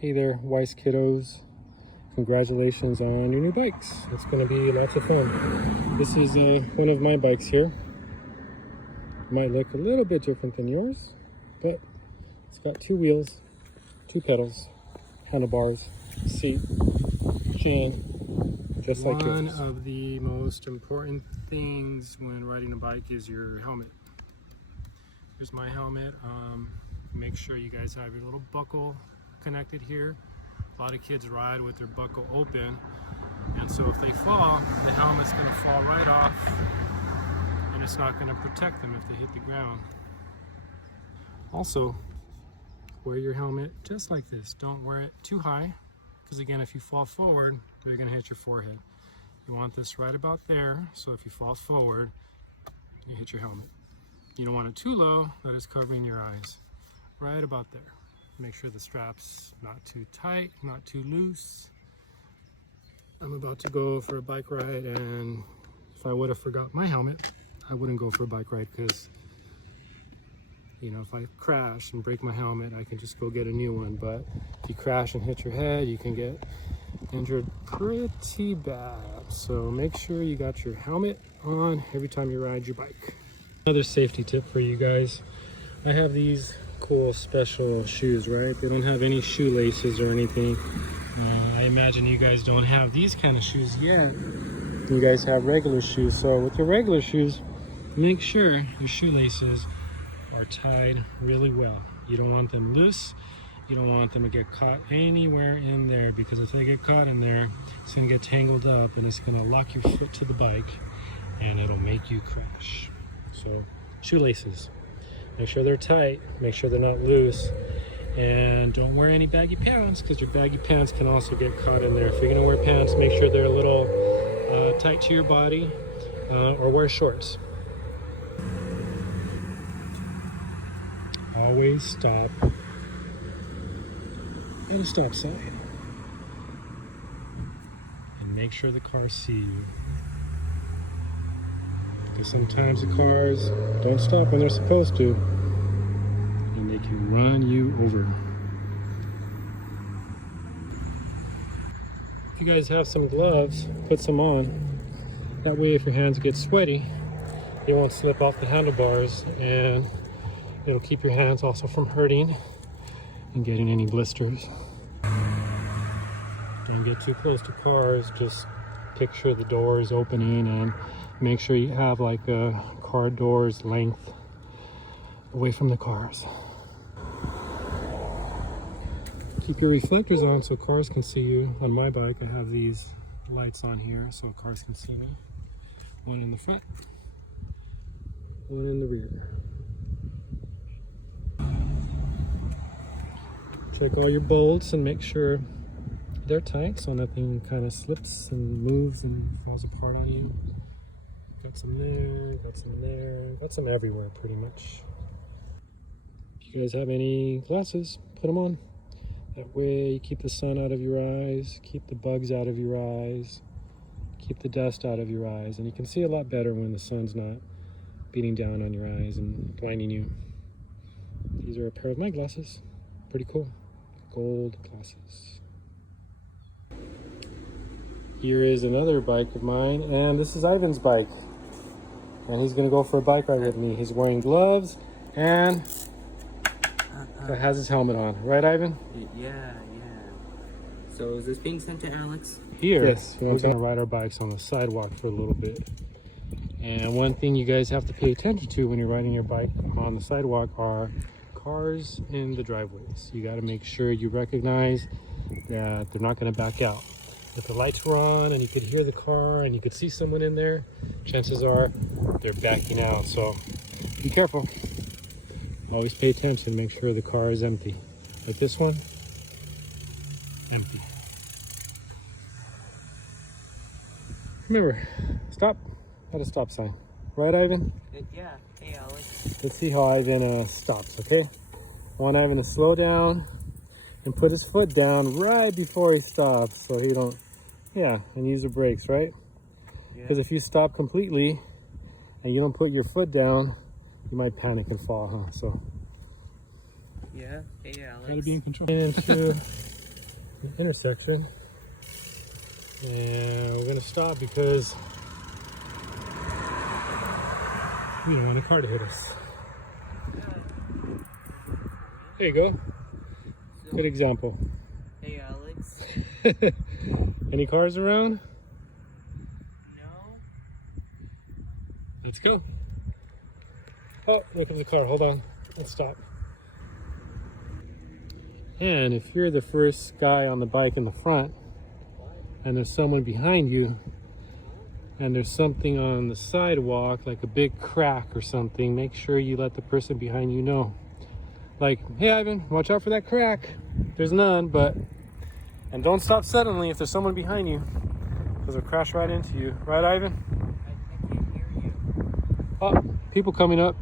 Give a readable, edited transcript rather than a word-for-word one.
Hey there, Weihs kiddos. Congratulations on your new bikes. It's going to be lots of fun. This is one of my bikes here. Might look a little bit different than yours, but it's got two wheels, two pedals, handlebars, seat, chain, just like yours. One of the most important things when riding a bike is your helmet. Here's my helmet. Make sure you guys have your little buckle connected here. A lot of kids ride with their buckle open, and so if they fall, the helmet's going to fall right off, and it's not going to protect them if they hit the ground. Also, wear your helmet just like this. Don't wear it too high, because again, if you fall forward, you're going to hit your forehead. You want this right about there, so if you fall forward, you hit your helmet. You don't want it too low that it's covering your eyes. Right about there. Make sure the strap's not too tight, not too loose. I'm about to go for a bike ride, and if I would have forgot my helmet, I wouldn't go for a bike ride, because you know, if I crash and break my helmet, I can just go get a new one. But if you crash and hit your head, you can get injured pretty bad. So make sure you got your helmet on every time you ride your bike. Another safety tip for you guys. I have these cool special shoes, right? They don't have any shoelaces or anything. I imagine you guys don't have these kind of shoes yet. You guys have regular shoes. So with your regular shoes, make sure your shoelaces are tied really well. You don't want them loose. You don't want them to get caught anywhere in there, because if they get caught in there, it's going to get tangled up and it's going to lock your foot to the bike and it'll make you crash. So shoelaces, make sure they're tight, make sure they're not loose, and don't wear any baggy pants, because your baggy pants can also get caught in there. If you're going to wear pants, make sure they're a little tight to your body, or wear shorts. Always stop at a stop sign and make sure the cars see you, because sometimes the cars don't stop when they're supposed to and they can run you over. If you guys have some gloves, put some on. That way if your hands get sweaty, they won't slip off the handlebars, and it'll keep your hands also from hurting and getting any blisters. Don't get too close to cars. Just picture the doors opening, and make sure you have like a car door's length away from the cars. Keep your reflectors on so cars can see you. On my bike, I have these lights on here so cars can see me. One in the front, one in the rear. Check all your bolts and make sure they're tight so nothing kind of slips and moves and falls apart on you. Got some there, got some there, got some everywhere pretty much. If you guys have any glasses, put them on. That way you keep the sun out of your eyes, keep the bugs out of your eyes, keep the dust out of your eyes, and you can see a lot better when the sun's not beating down on your eyes and blinding you. These are a pair of my glasses. Pretty cool. Gold glasses. Here is another bike of mine, and this is Ivan's bike. And he's gonna go for a bike ride with me. He's wearing gloves and has his helmet on. Right, Ivan? Yeah. So is this being sent to Alex? Here, yes. We're gonna ride our bikes on the sidewalk for a little bit. And one thing you guys have to pay attention to when you're riding your bike on the sidewalk are cars in the driveways. You got to make sure you recognize that they're not going to back out. If the lights were on and you could hear the car and you could see someone in there, chances are they're backing out. So be careful. Always pay attention. Make sure the car is empty. Like this one, empty. Remember, stop at a stop sign. Right, Ivan? Yeah. Hey, Alex. Let's see how Ivan stops, okay? I want Ivan to slow down and put his foot down right before he stops, so he don't, and use the brakes, right? Because if you stop completely and you don't put your foot down, you might panic and fall, huh? So Yeah. Hey, Alex. gotta be in control. And 2, an intersection. And we're gonna stop because we don't want a car to hit us. There you go. Good example. Hey, Alex. Any cars around? No. Let's go. Oh, look at the car. Hold on. Let's stop. And if you're the first guy on the bike in the front and there's someone behind you and there's something on the sidewalk like a big crack or something, make sure you let the person behind you know. Like, hey Ivan, watch out for that crack. There's none, and don't stop suddenly if there's someone behind you, because they'll crash right into you. Right, Ivan? I can't hear you. Oh, people coming up.